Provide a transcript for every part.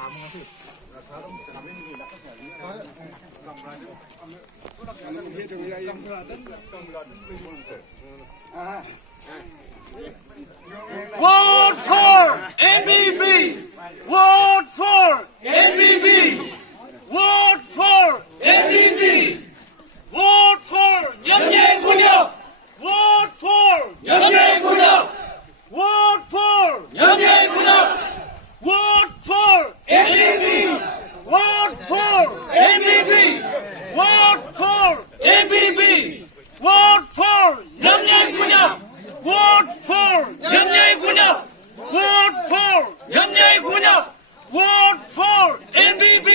Vote for NPP! Vote for NPP! Vote for NPP! Vote for Nyamnyei Konyak! Vote for Nyamnyei Konyak! Vote for Nyamnyei Konyak! Vote for NPP! Vote for NPP! Vote for NPP! Vote for Nyamnyei Konyak! Vote for Nyamnyei Konyak! Vote for Nyamnyei Konyak! Vote for NPP!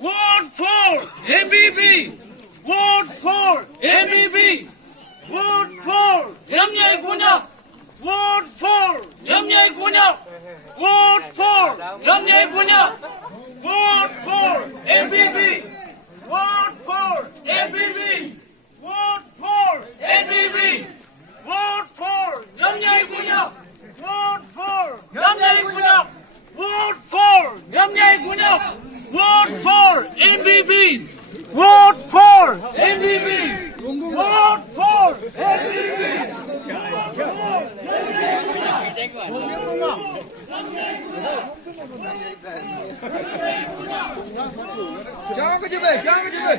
Vote for NPP! Vote for NPP! Vote for Nyamnyei Konyak! Vote for Nyamnyei Konyak! Vote for Nyamnyei Konyak! Vote for NPP! Vote for NPP! Vote for NPP! Vote for Nyamnyei Konyak! Vote for Nyamnyei Konyak! Vote for Nyamnyei Konyak! Vote for NPP! Vote for NPP! Vote for NPP! Jangan kejebak, jangan kejebak.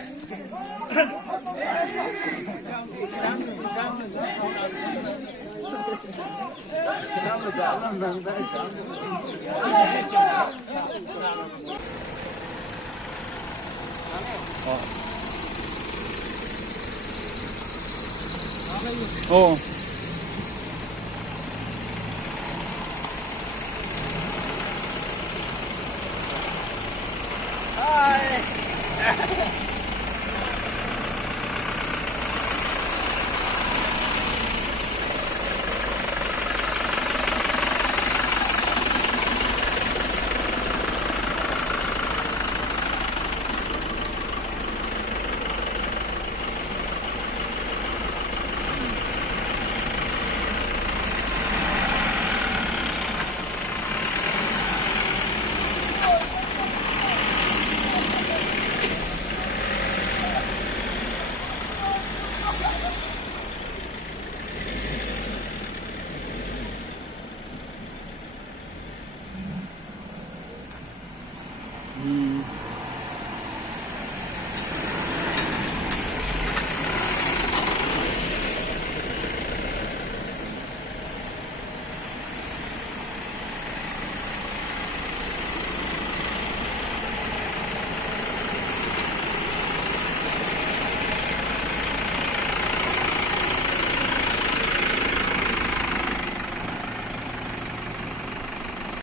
Oh. Hi!